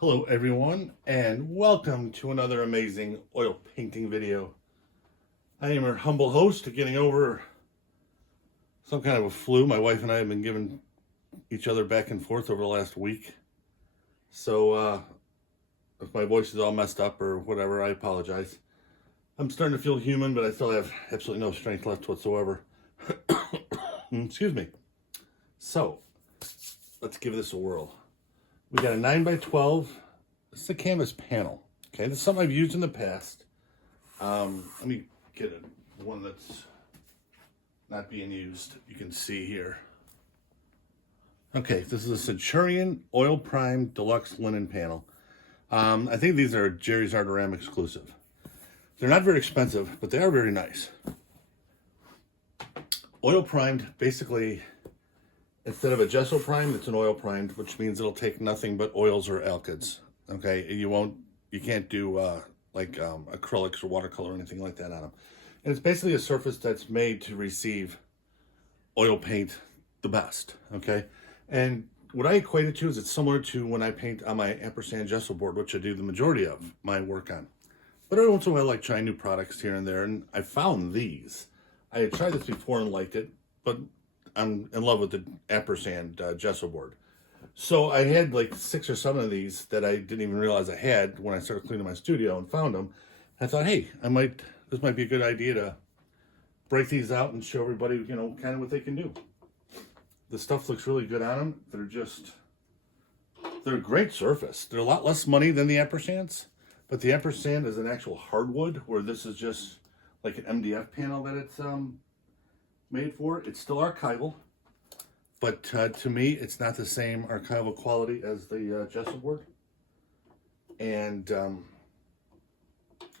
Hello everyone, and welcome to another amazing oil painting video. I am your humble host, getting over some kind of a flu. My wife and I have been giving each other back and forth over the last week. So if my voice is all messed up or whatever, I apologize. I'm starting to feel human, but I still have absolutely no strength left whatsoever. Excuse me. So let's give this a whirl. We got a 9x12. This is a canvas panel. Okay, this is something I've used in the past. Let me get one that's not being used. You can see here. Okay, this is a Centurion oil primed deluxe linen panel. I think these are Jerry's Artarama exclusive. They're not very expensive, but they are very nice. Oil primed, basically. Instead of a gesso primed, it's an oil primed, which means it'll take nothing but oils or alkyds. Okay, you can't do acrylics or watercolor or anything like that on them. And it's basically a surface that's made to receive oil paint the best. Okay, and what I equate it to is it's similar to when I paint on my ampersand gesso board, which I do the majority of my work on. But every once in a while, I like trying new products here and there, and I found these. I had tried this before and liked it, but I'm in love with the ampersand gesso board. So I had like 6 or 7 of these that I didn't even realize I had when I started cleaning my studio and found them. I thought, hey, this might be a good idea to break these out and show everybody, kind of what they can do. The stuff looks really good on them. They're a great surface. They're a lot less money than the ampersands, but the ampersand is an actual hardwood, where this is just like an MDF panel that it's made for. It's still archival, but to me it's not the same archival quality as the gesso board, and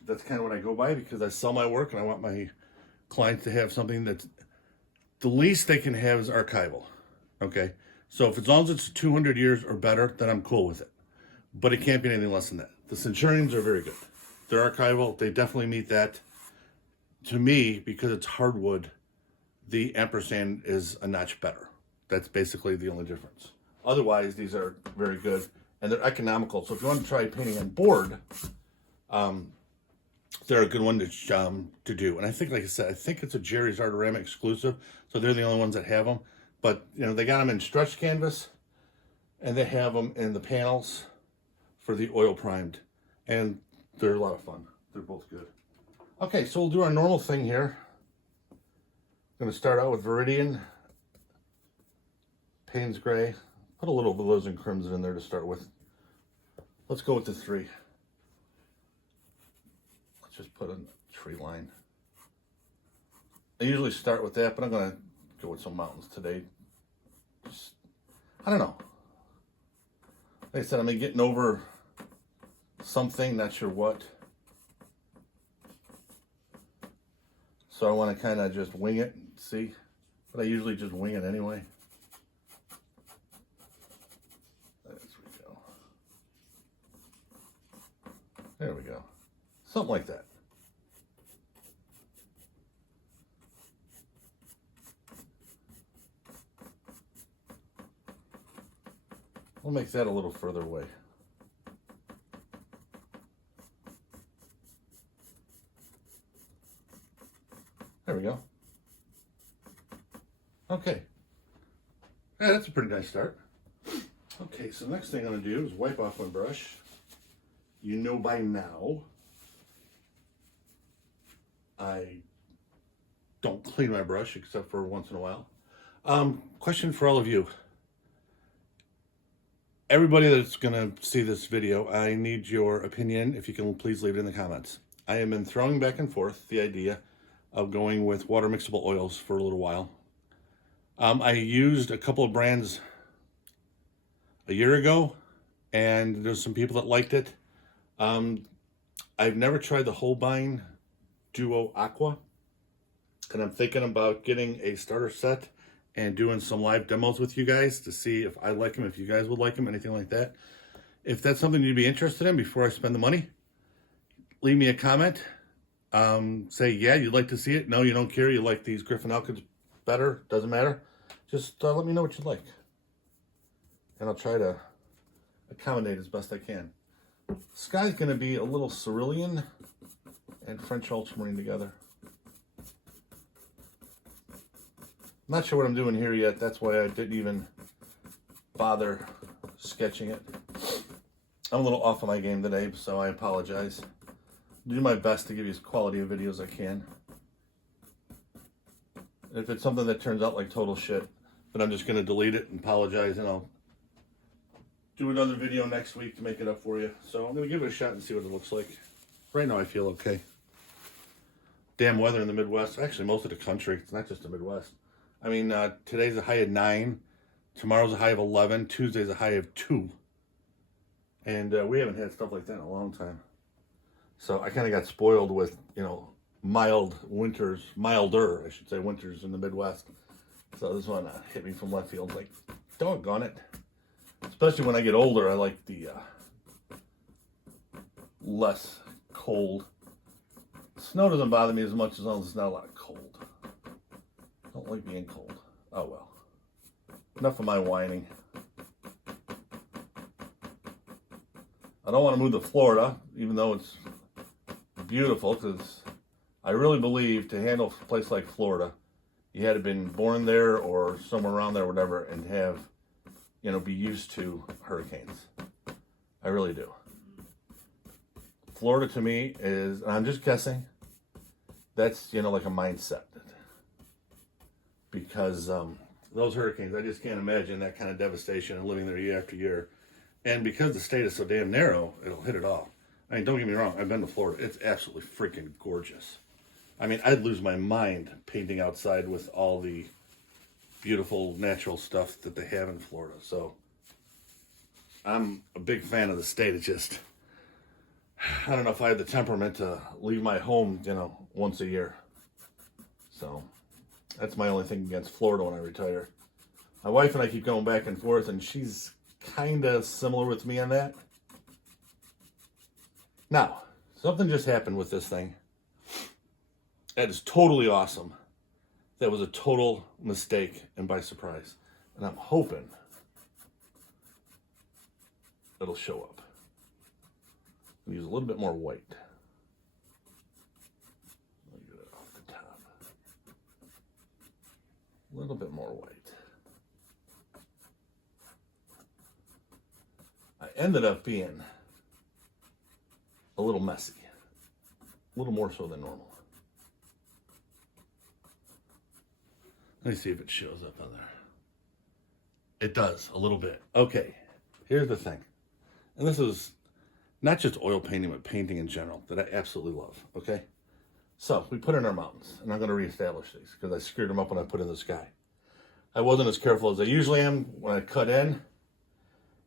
that's kind of what I go by, because I sell my work and I want my clients to have something that's the least they can have is archival. Okay, so if as long as it's 200 years or better, then I'm cool with it, but it can't be anything less than that. The Centurions are very good. They're archival. They definitely meet that. To me, because it's hardwood, the ampersand is a notch better. That's basically the only difference. Otherwise, these are very good, and they're economical. So if you want to try painting on board, they're a good one to do. And I think, like I said, I think it's a Jerry's Artarama exclusive, so they're the only ones that have them. But they got them in stretch canvas, and they have them in the panels for the oil primed, and they're a lot of fun. They're both good. Okay, so we'll do our normal thing here. I'm going to start out with Viridian, Payne's Gray. Put a little Alizarin Crimson in there to start with. Let's go with the 3. Let's just put a tree line. I usually start with that, but I'm going to go with some mountains today. I don't know. Like I said, I'm getting over something, not sure what. So I want to kind of just wing it and see, but I usually just wing it anyway. There we go. There we go. Something like that. We'll make that a little further away. There we go. Okay. Yeah, that's a pretty nice start. Okay, so the next thing I'm going to do is wipe off my brush. You know by now, I don't clean my brush except for once in a while. Question for all of you. Everybody that's going to see this video, I need your opinion. If you can, please leave it in the comments. I have been throwing back and forth the idea of going with water mixable oils for a little while. I used a couple of brands a year ago, and there's some people that liked it. I've never tried the Holbein Duo Aqua, and I'm thinking about getting a starter set and doing some live demos with you guys to see if I like them, if you guys would like them, anything like that. If that's something you'd be interested in before I spend the money, leave me a comment. Say, yeah, you'd like to see it. No, you don't care. You like these Griffin Alkyds better. Doesn't matter. Just let me know what you'd like. And I'll try to accommodate as best I can. Sky's going to be a little cerulean and French ultramarine together. Not sure what I'm doing here yet. That's why I didn't even bother sketching it. I'm a little off of my game today, so I apologize. I'll do my best to give you as quality of videos I can. If it's something that turns out like total shit, then I'm just going to delete it and apologize, and I'll do another video next week to make it up for you. So I'm going to give it a shot and see what it looks like. Right now I feel okay. Damn weather in the Midwest. Actually, most of the country. It's not just the Midwest. I mean, today's a high of 9. Tomorrow's a high of 11. Tuesday's a high of 2. And we haven't had stuff like that in a long time. So I kind of got spoiled with, you know, milder, I should say, winters in the Midwest. So this one hit me from left field. Like, doggone it. Especially when I get older, I like the less cold. Snow doesn't bother me as much as long as it's not a lot of cold. Don't like being cold. Oh well. Enough of my whining. I don't want to move to Florida, even though it's beautiful, because I really believe to handle a place like Florida, you had to have been born there or somewhere around there, whatever, and have, you know, be used to hurricanes. I really do. Florida to me is, and I'm just guessing, that's, you know, like a mindset. Because those hurricanes, I just can't imagine that kind of devastation and living there year after year. And because the state is so damn narrow, it'll hit it all. I mean, don't get me wrong, I've been to Florida. It's absolutely freaking gorgeous. I mean, I'd lose my mind painting outside with all the beautiful natural stuff that they have in Florida. So I'm a big fan of the state. It's just, I don't know if I have the temperament to leave my home, you know, once a year. So that's my only thing against Florida when I retire. My wife and I keep going back and forth, and she's kind of similar with me on that. Now, something just happened with this thing. That is totally awesome. That was a total mistake and by surprise. And I'm hoping it'll show up. I'll use a little bit more white. I'll get it off the top. A little bit more white. I ended up being a little messy. A little more so than normal. Let me see if it shows up on there. It does, a little bit. Okay, here's the thing. And this is not just oil painting, but painting in general that I absolutely love, okay? So, we put in our mountains, and I'm going to reestablish these because I screwed them up when I put in the sky. I wasn't as careful as I usually am when I cut in,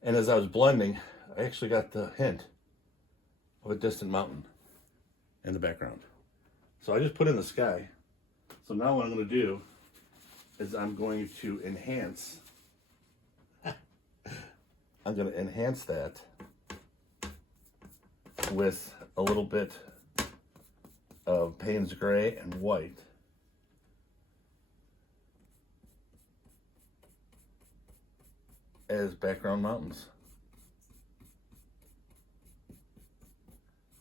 and as I was blending, I actually got the hint of a distant mountain in the background. So I just put in the sky. So now what I'm going to do is I'm going to enhance that with a little bit of Payne's gray and white. As background mountains.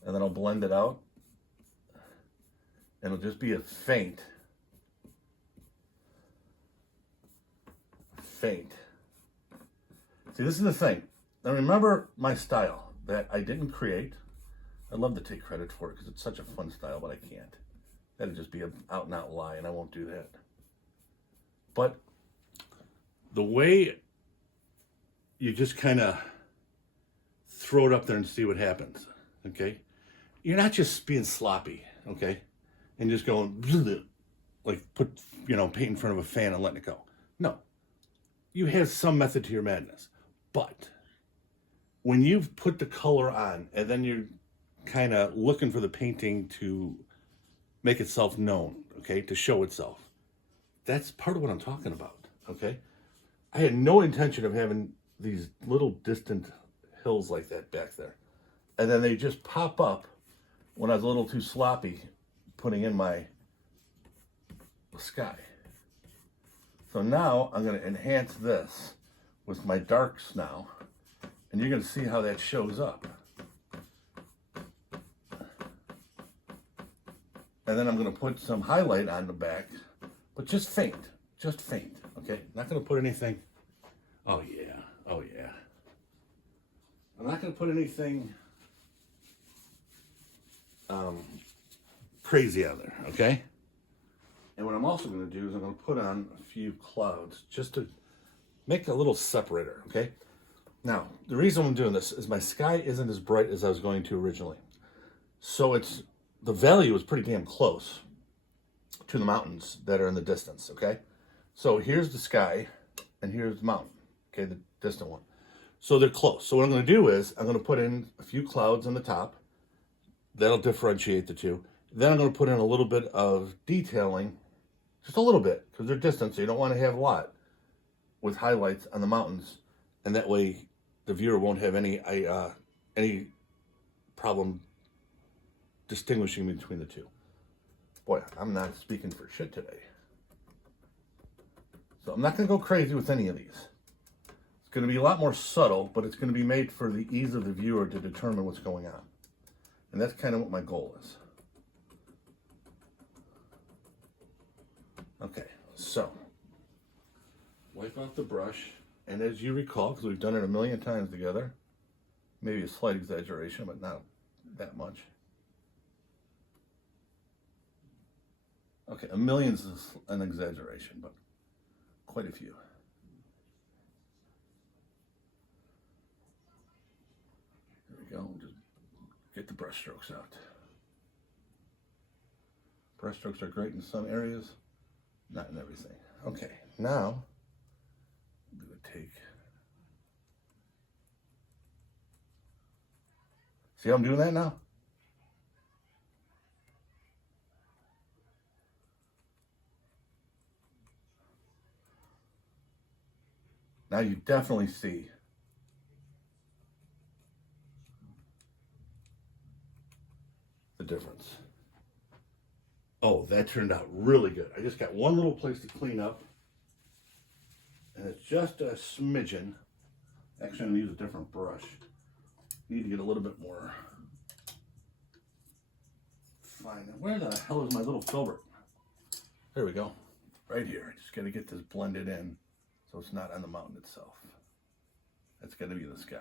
And then I'll blend it out. And it'll just be a faint. See, this is the thing. Now remember my style that I didn't create. I'd love to take credit for it because it's such a fun style, but I can't. That'd just be an out and out lie, and I won't do that. But the way you just kind of throw it up there and see what happens, okay? You're not just being sloppy, okay? And just going, like put, you know, paint in front of a fan and letting it go. No. You have some method to your madness. But when you've put the color on and then you're kind of looking for the painting to make itself known, okay, to show itself, that's part of what I'm talking about, okay? I had no intention of having these little distant hills like that back there. And then they just pop up when I was a little too sloppy putting in my sky. So now I'm going to enhance this with my darks now. And you're going to see how that shows up. And then I'm going to put some highlight on the back, but just faint, okay? Not going to put anything, oh yeah. I'm not going to put anything crazy on there, okay? And what I'm also going to do is I'm going to put on a few clouds just to make a little separator, okay? Now, the reason I'm doing this is my sky isn't as bright as I was going to originally. So the value is pretty damn close to the mountains that are in the distance, okay? So here's the sky, and here's the mountain, okay, the distant one. So they're close. So what I'm going to do is I'm going to put in a few clouds on the top. That'll differentiate the two. Then I'm going to put in a little bit of detailing, just a little bit, because they're distant, so you don't want to have a lot, with highlights on the mountains, and that way the viewer won't have any problem distinguishing between the two. Boy, I'm not speaking for shit today. So I'm not going to go crazy with any of these. It's going to be a lot more subtle, but it's going to be made for the ease of the viewer to determine what's going on. And that's kind of what my goal is. Okay, so wipe off the brush, and as you recall, because we've done it a million times together, maybe a slight exaggeration, but not that much. Okay, a million's is an exaggeration, but quite a few. There we go. Just get the brush strokes out. Brush strokes are great in some areas, not in everything. Okay, now I'm going to take. See how I'm doing that now? Now you definitely see the difference. Oh, that turned out really good. I just got one little place to clean up, and it's just a smidgen. Actually, I'm going to use a different brush. Need to get a little bit more fine. Where the hell is my little filbert? There we go. Right here. Just got to get this blended in so it's not on the mountain itself. That's got to be the sky.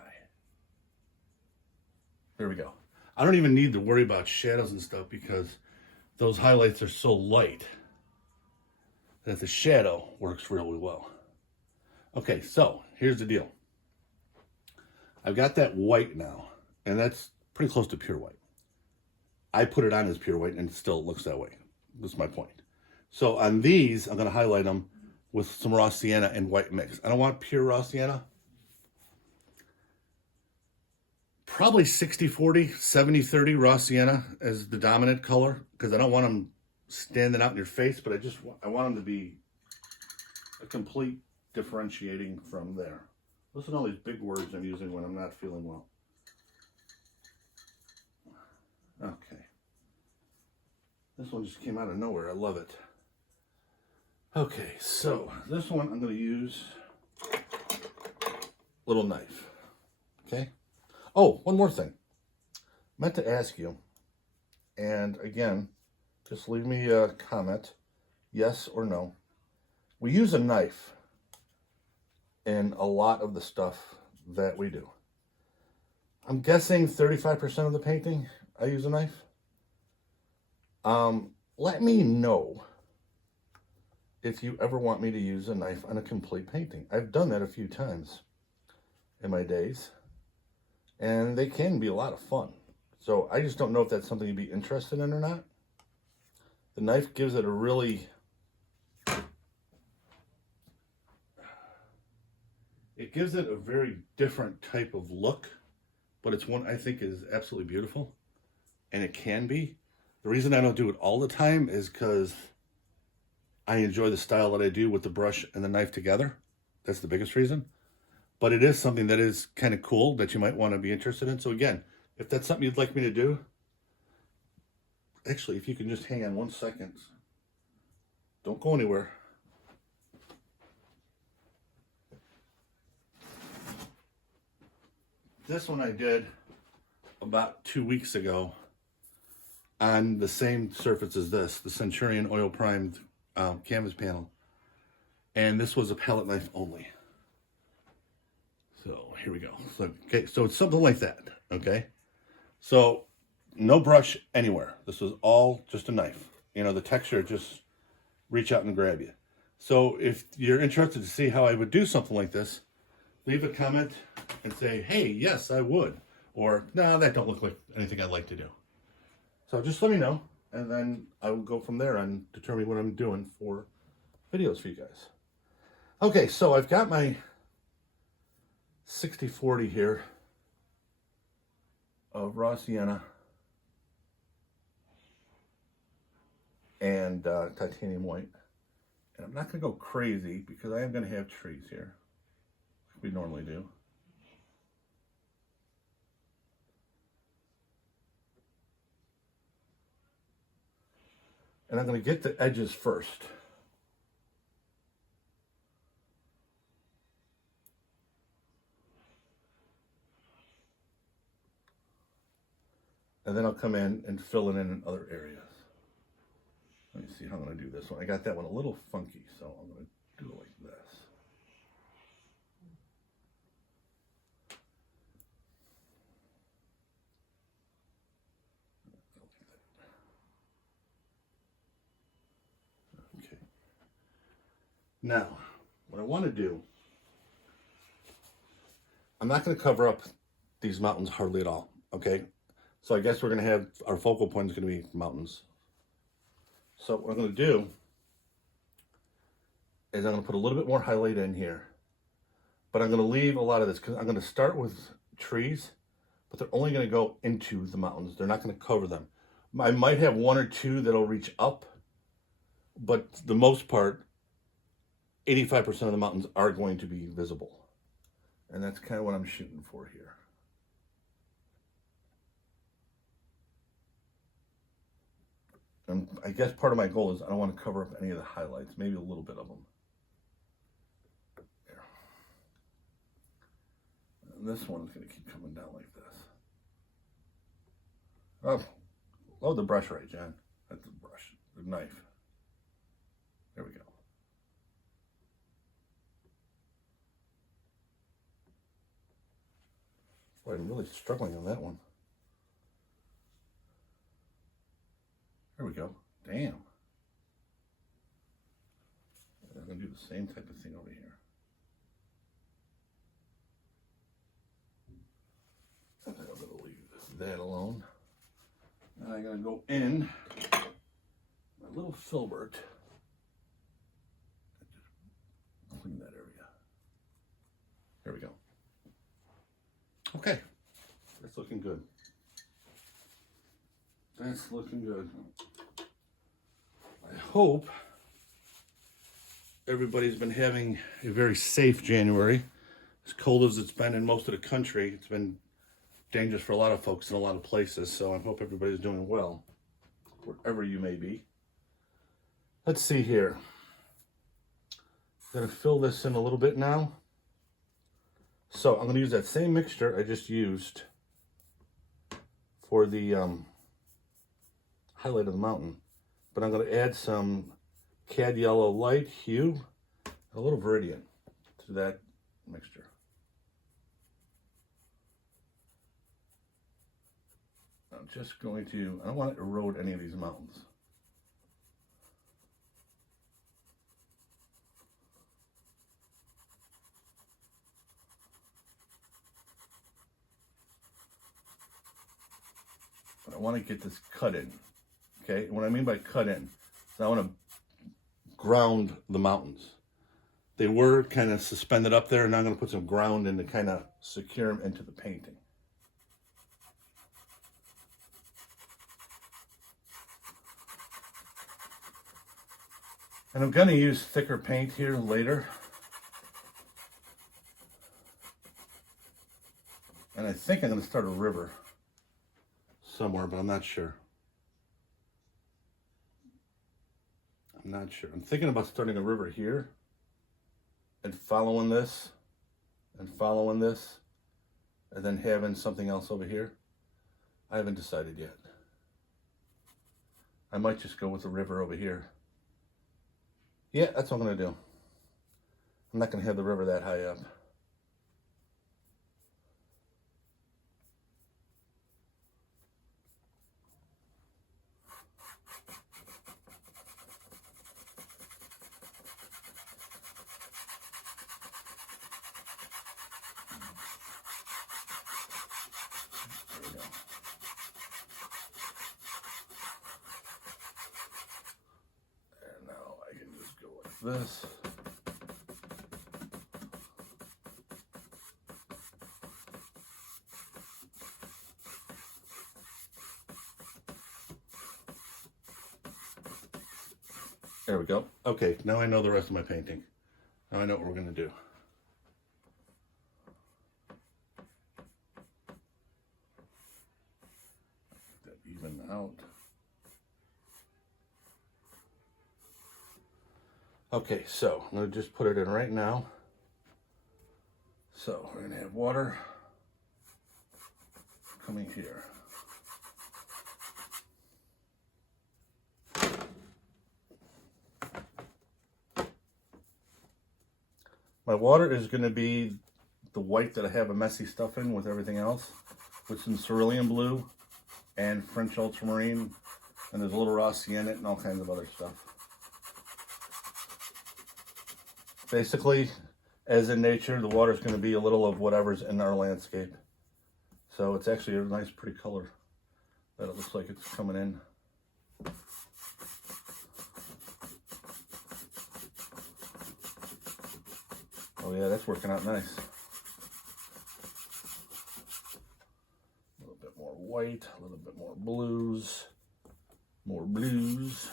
There we go. I don't even need to worry about shadows and stuff because those highlights are so light that the shadow works really well. Okay, so here's the deal. I've got that white now, and that's pretty close to pure white. I put it on as pure white, and it still looks that way. That's my point. So on these, I'm going to highlight them with some raw sienna and white mix. I don't want pure raw sienna. Probably 60-40, 70-30 raw sienna as the dominant color, because I don't want them standing out in your face, but I want them to be a complete differentiating from there. Listen to all these big words I'm using when I'm not feeling well. Okay. This one just came out of nowhere. I love it. Okay, so this one I'm going to use a little knife. Okay. Oh, one more thing. I meant to ask you, and again, just leave me a comment, yes or no. We use a knife in a lot of the stuff that we do. I'm guessing 35% of the painting, I use a knife. Let me know if you ever want me to use a knife on a complete painting. I've done that a few times in my days, and they can be a lot of fun. So I just don't know if that's something you'd be interested in or not. The knife gives it a really, it gives it a very different type of look, but it's one I think is absolutely beautiful, and it can be. The reason I don't do it all the time is because I enjoy the style that I do with the brush and the knife together. That's the biggest reason. But it is something that is kind of cool that you might want to be interested in. So again, if that's something you'd like me to do, actually, if you can just hang on 1 second. Don't go anywhere. This one I did about 2 weeks ago on the same surface as this, the Centurion oil primed canvas panel. And this was a palette knife only. So here we go. So, okay, so it's something like that, okay? So no brush anywhere. This was all just a knife. You know, the texture, just reach out and grab you. So if you're interested to see how I would do something like this, leave a comment and say, hey, yes, I would. Or, no, that don't look like anything I'd like to do. So just let me know, and then I will go from there and determine what I'm doing for videos for you guys. Okay, so I've got my 60-40 here of raw sienna and titanium white. And I'm not going to go crazy because I am going to have trees here, like we normally do. And I'm going to get the edges first. And then I'll come in and fill it in other areas. Let me see how I'm going to do this one. I got that one a little funky, so I'm going to do it like this. Okay. Now, what I want to do, I'm not going to cover up these mountains hardly at all, okay? So I guess we're going to have, our focal point is going to be mountains. So what I'm going to do is I'm going to put a little bit more highlight in here, but I'm going to leave a lot of this because I'm going to start with trees, but they're only going to go into the mountains. They're not going to cover them. I might have one or two that'll reach up, but the most part, 85% of the mountains are going to be visible. And that's kind of what I'm shooting for here. And I guess part of my goal is I don't want to cover up any of the highlights, maybe a little bit of them. There. And this one is going to keep coming down like this. Oh, load the brush right, John. That's the brush, the knife. There we go. Boy, I'm really struggling on that one. There we go. Damn. I'm going to do the same type of thing over here. I think I'm going to leave that alone. Now I'm going to go in my little filbert and just clean that area. There we go. Okay. That's looking good. That's looking good. I hope everybody's been having a very safe January. As cold as it's been in most of the country, it's been dangerous for a lot of folks in a lot of places. So I hope everybody's doing well, wherever you may be. Let's see here. I'm going to fill this in a little bit now. So I'm going to use that same mixture I just used for the highlight of the mountain, but I'm going to add some Cadmium Yellow Light Hue, a little Viridian to that mixture. I'm just going to, I don't want to erode any of these mountains. But I want to get this cut in. Okay, what I mean by cut in is I want to ground the mountains. They were kind of suspended up there, and now I'm going to put some ground in to kind of secure them into the painting. And I'm going to use thicker paint here later. And I think I'm going to start a river somewhere, but I'm not sure. I'm not sure. I'm thinking about starting a river here and following this and following this and then having something else over here. I haven't decided yet. I might just go with the river over here. Yeah, that's what I'm going to do. I'm not going to have the river that high up. This. There we go. Okay, now I know the rest of my painting. Now I know what we're going to do. That even out. Okay, so I'm going to just put it in right now. So we're going to have water coming here. My water is going to be the white that I have a messy stuff in with everything else, with some cerulean blue and French ultramarine, and there's a little raw sienna and all kinds of other stuff. Basically, as in nature, the water is going to be a little of whatever's in our landscape. So it's actually a nice, pretty color that it looks like it's coming in. Oh yeah, that's working out nice. A little bit more white, a little bit more blues, more blues.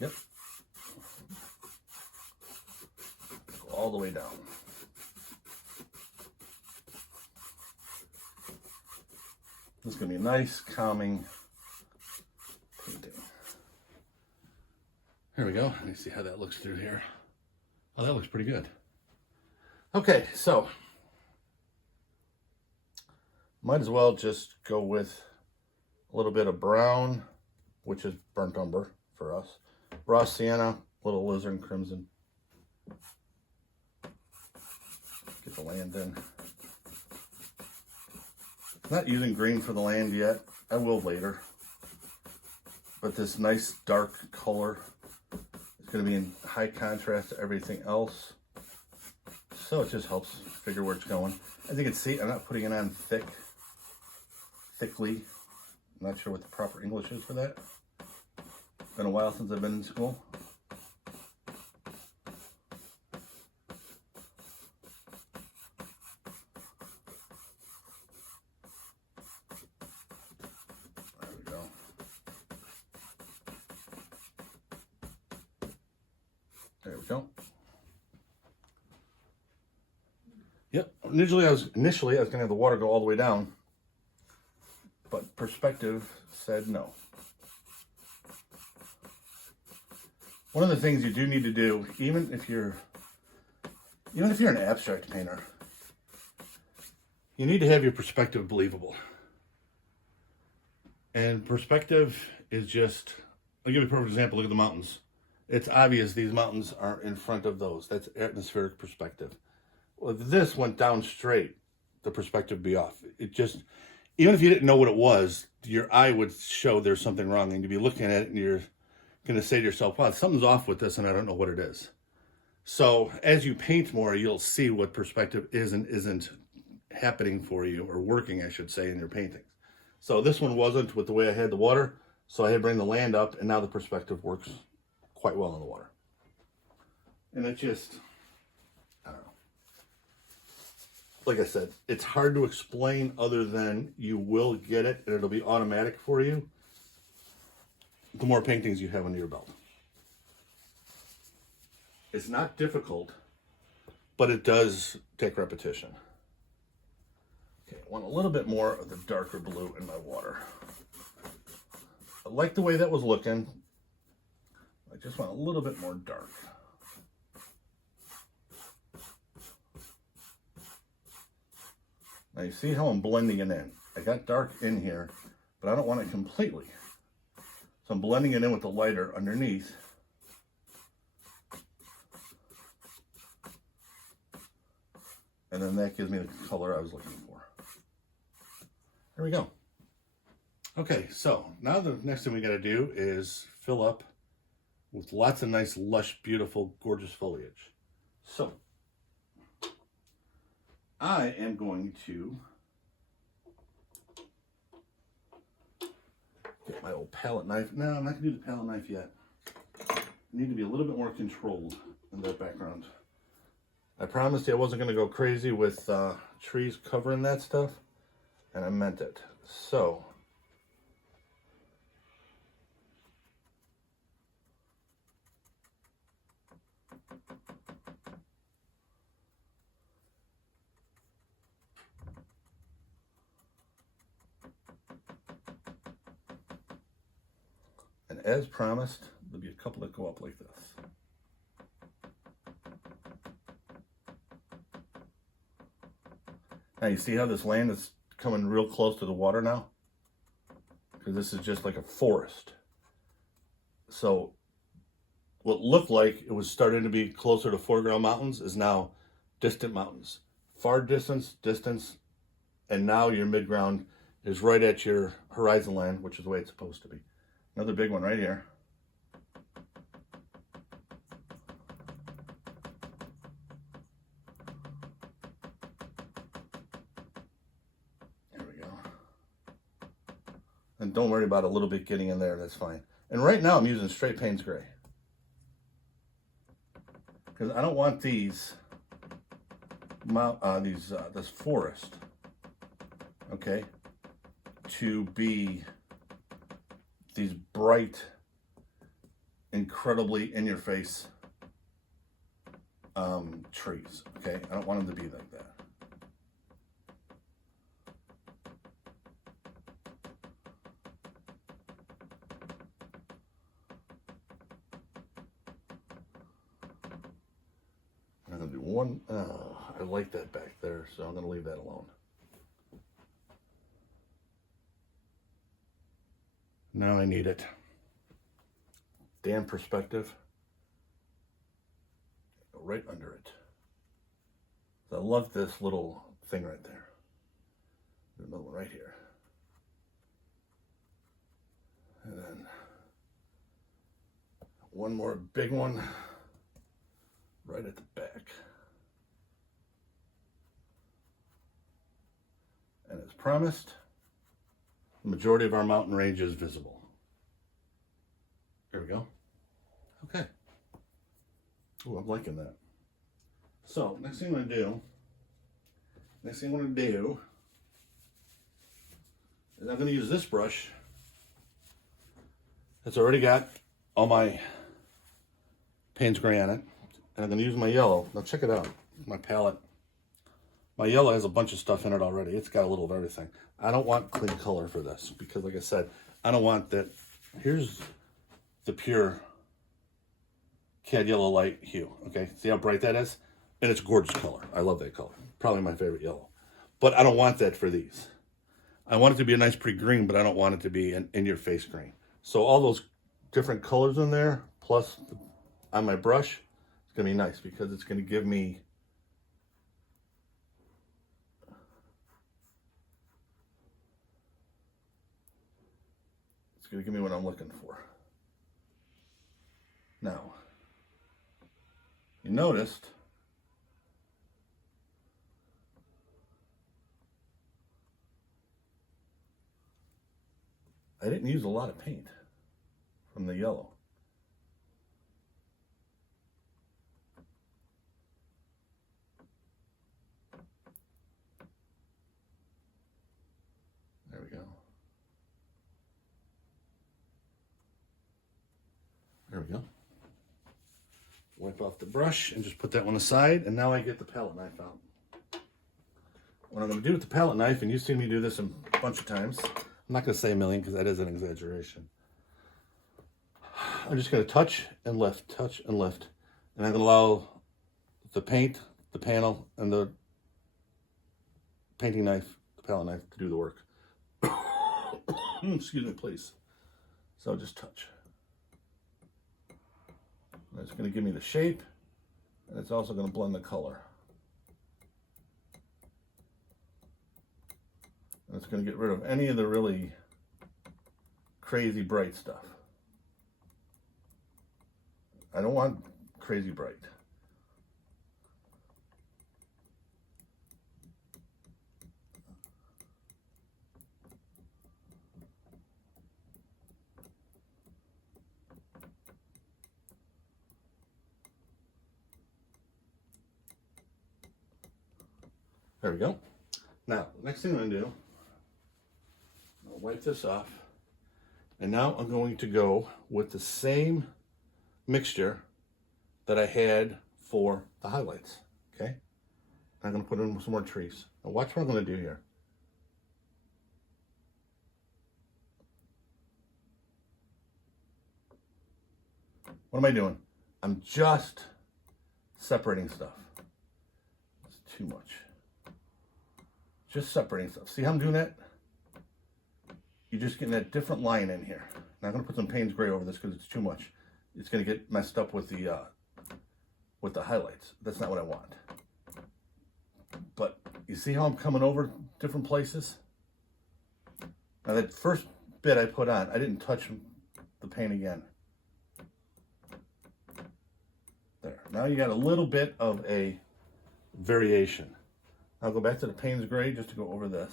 Yep. Go all the way down. This is going to be a nice, calming painting. Here we go. Let me see how that looks through here. Oh, that looks pretty good. Okay, so might as well just go with a little bit of brown, which is burnt umber for us. Raw sienna, little Alizarin Crimson. Get the land in. Not using green for the land yet. I will later. But this nice dark color is going to be in high contrast to everything else. So it just helps figure where it's going. As you can see, I'm not putting it on thickly. I'm not sure what the proper English is for that. Been a while since I've been in school. There we go. There we go. Yep. Initially I was gonna have the water go all the way down, but perspective said no. One of the things you do need to do, even if you're an abstract painter, you need to have your perspective believable. And perspective is just, I'll give you a perfect example. Look at the mountains. It's obvious these mountains are in front of those. That's atmospheric perspective. Well, if this went down straight, the perspective would be off. It just, even if you didn't know what it was, your eye would show there's something wrong, and you'd be looking at it and you're going to say to yourself, wow, something's off with this and I don't know what it is. So as you paint more, you'll see what perspective is and isn't happening for you, or working, I should say, in your paintings. So this one wasn't with the way I had the water, so I had to bring the land up, and now the perspective works quite well in the water. And it just, I don't know. Like I said, it's hard to explain other than you will get it and it'll be automatic for you the more paintings you have under your belt. It's not difficult, but it does take repetition. Okay, I want a little bit more of the darker blue in my water. I like the way that was looking. I just want a little bit more dark. Now you see how I'm blending it in. I got dark in here, but I don't want it completely. So I'm blending it in with the lighter underneath. And then that gives me the color I was looking for. There we go. Okay, so now the next thing we gotta do is fill up with lots of nice, lush, beautiful, gorgeous foliage. So, I am going to get my old palette knife. No, I'm not gonna do the palette knife yet. I need to be a little bit more controlled in that background. I promised you I wasn't gonna go crazy with trees covering that stuff, and I meant it. So, and as promised, there'll be a couple that go up like this. Now you see how this land is coming real close to the water now? Because this is just like a forest. So what looked like it was starting to be closer to foreground mountains is now distant mountains. Far distance, and now your midground is right at your horizon line, which is the way it's supposed to be. Another big one right here. There we go. And don't worry about a little bit getting in there, that's fine. And right now I'm using straight Payne's Gray. Because I don't want this forest, okay, to be these bright, incredibly in-your-face trees, okay? I don't want them to be like that. I'm gonna do one, I like that back there, so I'm gonna leave that alone. Now I need it. Damn perspective. Go right under it. So I love this little thing right there. There's another one right here. And then one more big one right at the back. And as promised, the majority of our mountain range is visible. Here we go. Okay. Oh, I'm liking that. So, next thing I'm going to do is I'm going to use this brush that's already got all my Payne's Gray on it. And I'm going to use my yellow. Now check it out, my palette. My yellow has a bunch of stuff in it already. It's got a little of everything. I don't want clean color for this because, like I said, I don't want that. Here's the pure Cadmium Yellow Light Hue. Okay, see how bright that is? And it's a gorgeous color. I love that color. Probably my favorite yellow. But I don't want that for these. I want it to be a nice pretty green, but I don't want it to be an in-your-face green. So all those different colors in there, plus on my brush, it's going to be nice because it's going to give me what I'm looking for. Now, you noticed I didn't use a lot of paint from the yellow. There we go. There we go. Wipe off the brush and just put that one aside, and now I get the palette knife out. What I'm going to do with the palette knife, and you've seen me do this a bunch of times, I'm not going to say a million because that is an exaggeration. I'm just going to touch and lift, and I'm going to allow the paint, the panel, and the painting knife, the palette knife, to do the work. Excuse me, please. So just touch. That's going to give me the shape, and it's also going to blend the color. And it's going to get rid of any of the really crazy bright stuff. I don't want crazy bright. There we go. Now, next thing I'm going to do, I'll wipe this off. And now I'm going to go with the same mixture that I had for the highlights. Okay? I'm going to put in some more trees. Now watch what I'm going to do here. What am I doing? I'm just separating stuff. It's too much. Just separating stuff. See how I'm doing that? You're just getting that different line in here. Now I'm going to put some Payne's gray over this because it's too much. It's going to get messed up with the highlights. That's not what I want. But you see how I'm coming over different places? Now that first bit I put on, I didn't touch the paint again. There. Now you got a little bit of a variation. I'll go back to the Payne's gray just to go over this.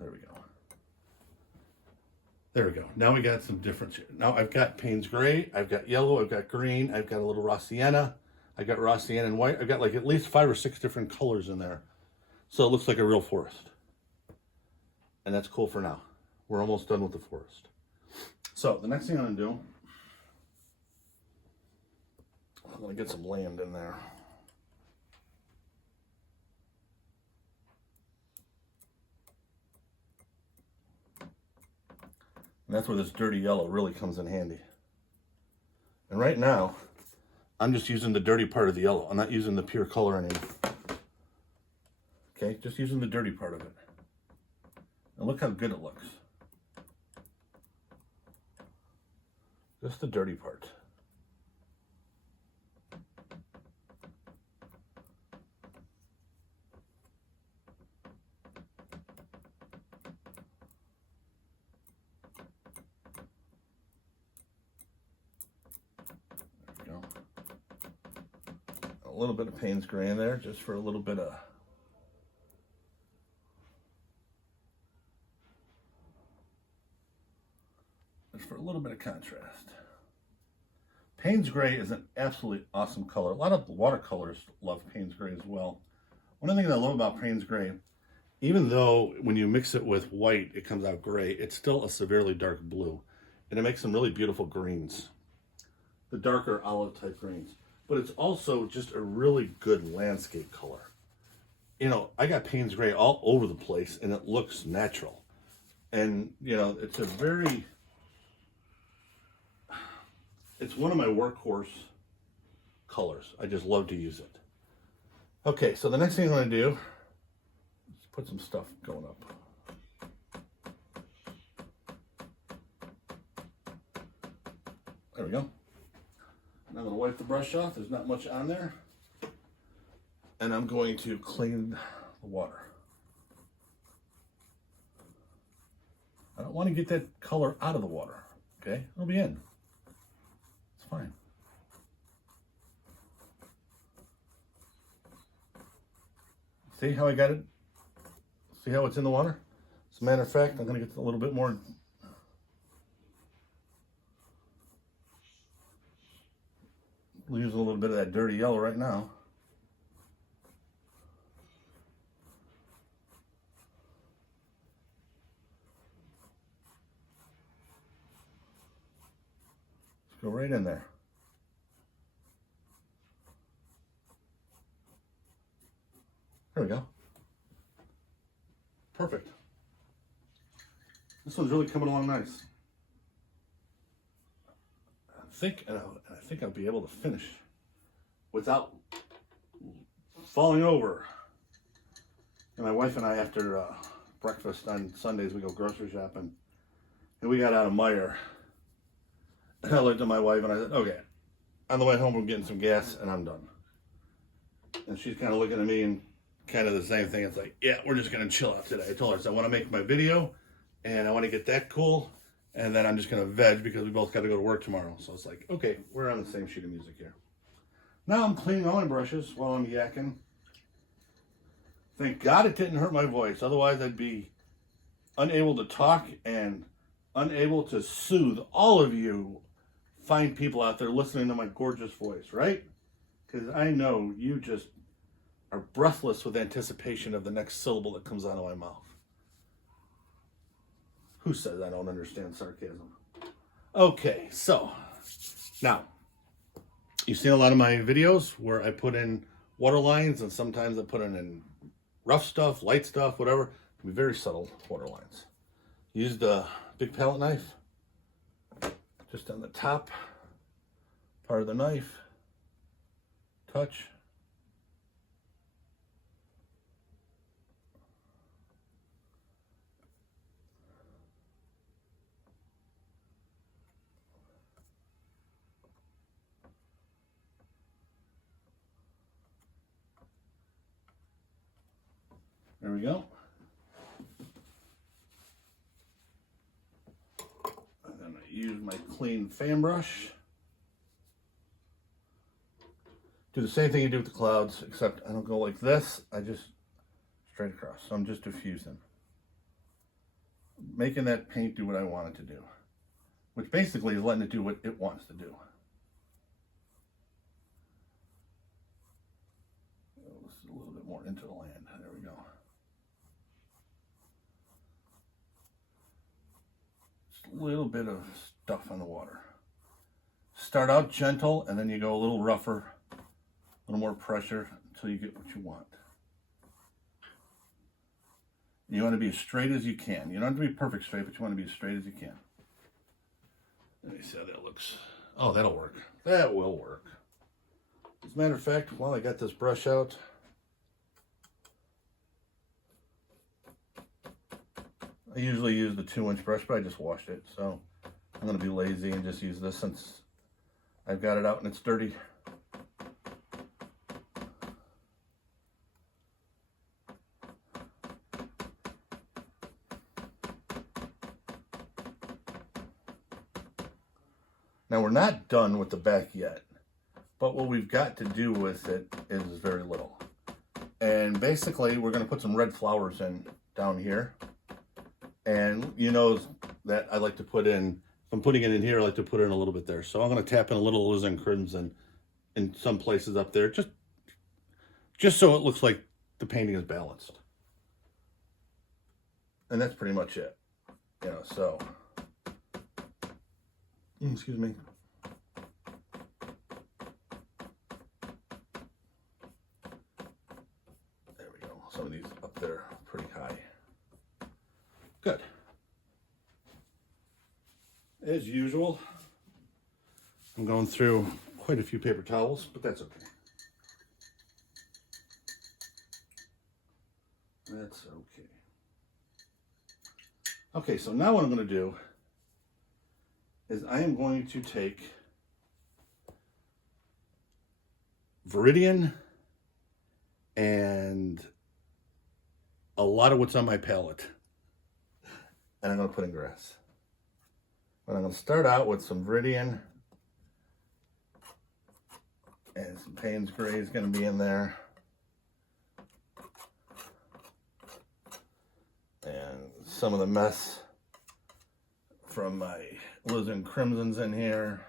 There we go. There we go. Now we got some difference here. Now I've got Payne's gray, I've got yellow, I've got green, I've got a little raw sienna, I've got raw sienna and white. I've got like at least 5 or 6 different colors in there. So it looks like a real forest. And that's cool for now. We're almost done with the forest. So the next thing I'm going to do, I'm going to get some land in there. And that's where this dirty yellow really comes in handy. And right now, I'm just using the dirty part of the yellow. I'm not using the pure color anymore. Okay, just using the dirty part of it. And look how good it looks. Just the dirty part. There we go. A little bit of Payne's gray in there just for a little bit of contrast. Payne's gray is an absolutely awesome color. A lot of watercolors love Payne's gray as well. One of the things I love about Payne's gray, even though when you mix it with white, it comes out gray, it's still a severely dark blue. And it makes some really beautiful greens. The darker olive type greens. But it's also just a really good landscape color. You know, I got Payne's gray all over the place and it looks natural. And, you know, it's a very... It's one of my workhorse colors. I just love to use it. Okay, so the next thing I'm going to do is put some stuff going up. There we go. And I'm going to wipe the brush off. There's not much on there. And I'm going to clean the water. I don't want to get that color out of the water. Okay, it'll be in. Fine. See how I got it? See how it's in the water? As a matter of fact, I'm going to get a little bit more. We'll use a little bit of that dirty yellow right now. Go right in there. There we go. Perfect. This one's really coming along nice. I think I'll be able to finish without falling over. And my wife and I, after breakfast on Sundays, we go grocery shopping, and we got out of Meijer. And I looked at my wife and I said, okay, on the way home we're getting some gas and I'm done. And she's kind of looking at me and kind of the same thing. It's like, yeah, we're just going to chill out today. I told her, so I want to make my video and I want to get that cool. And then I'm just going to veg because we both got to go to work tomorrow. So it's like, okay, we're on the same sheet of music here. Now I'm cleaning all my brushes while I'm yakking. Thank God it didn't hurt my voice. Otherwise I'd be unable to talk and unable to soothe all of you fine people out there listening to my gorgeous voice, right? Because I know you just are breathless with anticipation of the next syllable that comes out of my mouth. Who says I don't understand sarcasm? Okay, so now you've seen a lot of my videos where I put in water lines, and sometimes I put in rough stuff, light stuff, whatever. It can be very subtle water lines. Used a big palette knife just on the top part of the knife. Touch. There we go. And then I use my clean fan brush. Do the same thing you do with the clouds, except I don't go like this. I just straight across. So I'm just diffusing. Making that paint do what I want it to do. Which basically is letting it do what it wants to do. This is a little bit more into the land. There we go. Just a little bit of stuff on the water. Start out gentle, and then you go a little rougher. A little more pressure until you get what you want. You want to be as straight as you can. You don't have to be perfect straight, but you want to be as straight as you can. Let me see how that looks. Oh, that'll work. That will work. As a matter of fact, while I got this brush out, I usually use the 2-inch brush, but I just washed it. So I'm going to be lazy and just use this since I've got it out and it's dirty. Now we're not done with the back yet, but what we've got to do with it is very little. And basically we're going to put some red flowers in down here. And you know that I like to put in, if I'm putting it in here, I like to put in a little bit there. So I'm going to tap in a little Alizarin Crimson in some places up there, just so it looks like the painting is balanced. And that's pretty much it. You know, so... Excuse me. There we go. Some of these up there pretty high. Good. As usual, I'm going through quite a few paper towels, but that's okay. That's okay. Okay, so now what I'm going to do is I am going to take Viridian and a lot of what's on my palette, and I'm going to put in grass. But I'm going to start out with some Viridian, and some Payne's Gray is going to be in there. And some of the mess from my Alizarin Crimson's in here.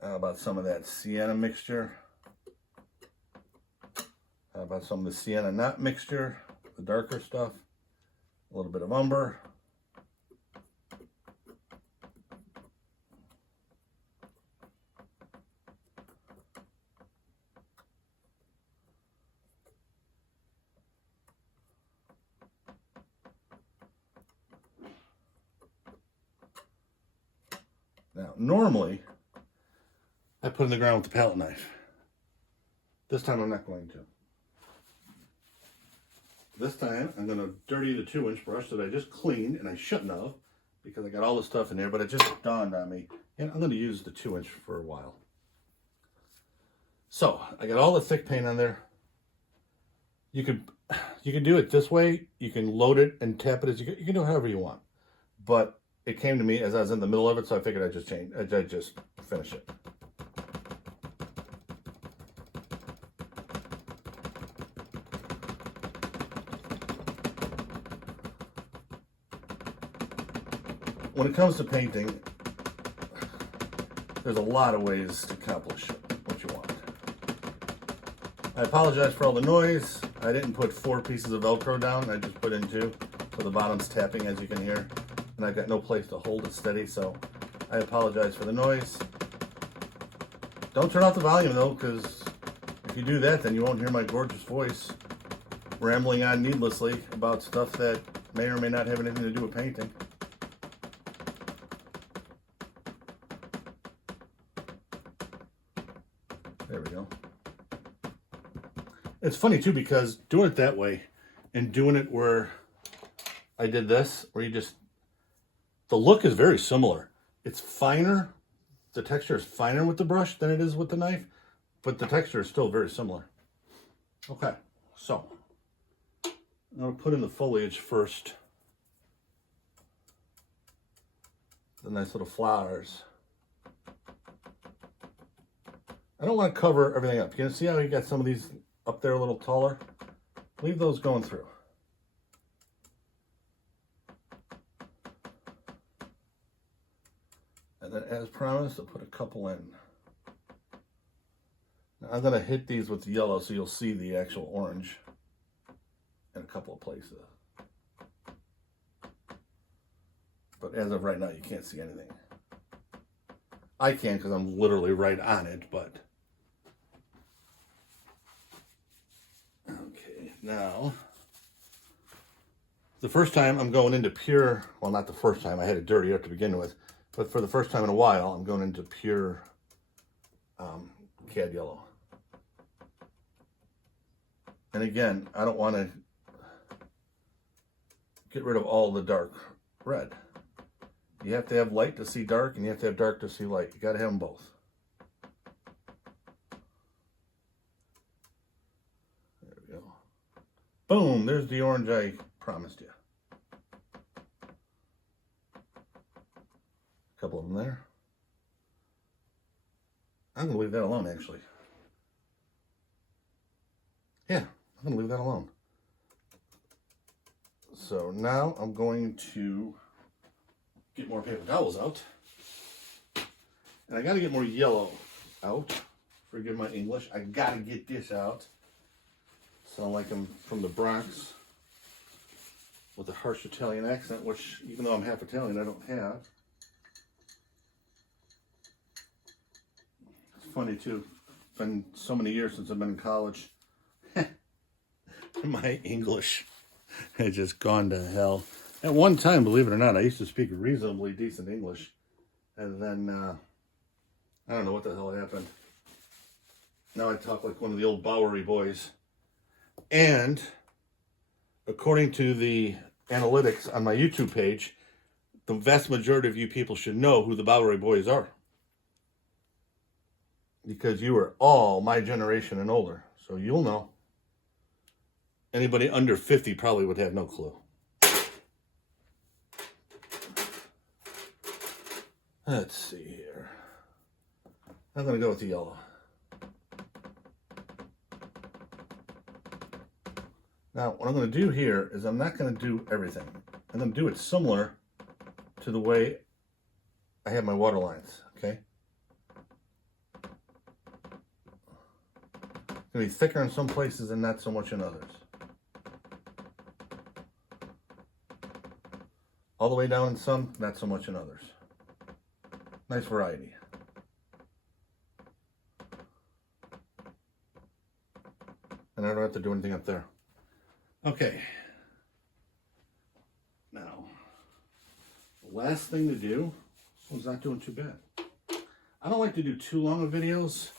How about some of that sienna mixture? How about some of the sienna nut mixture, the darker stuff? A little bit of umber. Now, normally, I put in the ground with the palette knife. This time I'm not going to. This time I'm going to dirty the 2-inch brush that I just cleaned, and I shouldn't have because I got all this stuff in there, but it just dawned on me. And I'm going to use the 2-inch for a while. So I got all the thick paint on there. You can do it this way. You can load it and tap it as you can do it however you want. But it came to me as I was in the middle of it, so I figured I'd just finish it. When it comes to painting, there's a lot of ways to accomplish what you want. I apologize for all the noise. I didn't put 4 pieces of Velcro down. I just put in 2, so the bottom's tapping, as you can hear. And I've got no place to hold it steady, so I apologize for the noise. Don't turn off the volume, though, because if you do that, then you won't hear my gorgeous voice rambling on needlessly about stuff that may or may not have anything to do with painting. There we go. It's funny too, because doing it that way and doing it where I did this, where the look is very similar. It's finer. The texture is finer with the brush than it is with the knife, but the texture is still very similar. Okay, so I'm going to put in the foliage first. The nice little flowers. I don't want to cover everything up. You can see how you got some of these up there a little taller? Leave those going through. And then, as promised, I'll put a couple in. Now, I'm going to hit these with the yellow so you'll see the actual orange in a couple of places. But as of right now, you can't see anything. I can because I'm literally right on it, but... Okay, now... The first time I'm going into pure... Well, not the first time. I had it dirty up to begin with. But for the first time in a while, I'm going into pure cad yellow. And again, I don't want to get rid of all the dark red. You have to have light to see dark, and you have to have dark to see light. You got to have them both. There we go. Boom, there's the orange I promised you. A couple of them there. I'm going to leave that alone, actually. Yeah, I'm going to leave that alone. So now I'm going to get more paper towels out. And I got to get more yellow out. Forgive my English. I got to get this out. Sound like I'm from the Bronx with a harsh Italian accent, which even though I'm half Italian, I don't have. It's funny too. It's been so many years since I've been in college. My English has just gone to hell. At one time, believe it or not, I used to speak reasonably decent English. And then, I don't know what the hell happened. Now I talk like one of the old Bowery boys. And, according to the analytics on my YouTube page, the vast majority of you people should know who the Bowery boys are. Because you are all my generation and older. So you'll know. Anybody under 50 probably would have no clue. Let's see here. I'm going to go with the yellow. Now, what I'm going to do here is I'm not going to do everything. I'm going to do it similar to the way I have my water lines, okay? It's going to be thicker in some places and not so much in others. All the way down in some, not so much in others. Nice variety. And I don't have to do anything up there. Okay. Now, the last thing to do, Well, it's not doing too bad. I don't like to do too long of videos.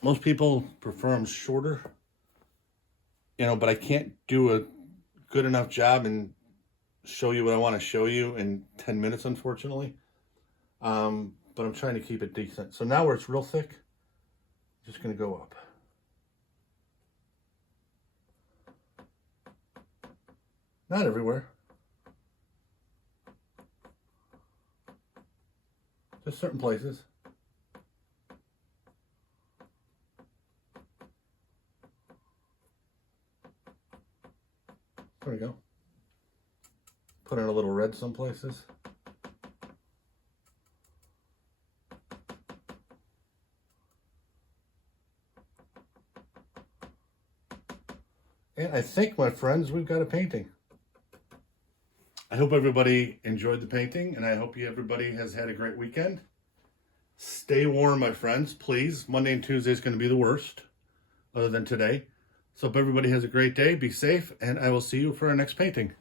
Most people prefer them shorter. You know, but I can't do a good enough job and show you what I want to show you in 10 minutes, unfortunately. But I'm trying to keep it decent. So now where it's real thick, I'm just going to go up. Not everywhere. Just certain places. There we go. Put in a little red some places. And I think, my friends, we've got a painting. I hope everybody enjoyed the painting, and I hope everybody has had a great weekend. Stay warm, my friends, please. Monday and Tuesday is going to be the worst, other than today. So hope everybody has a great day. Be safe, and I will see you for our next painting.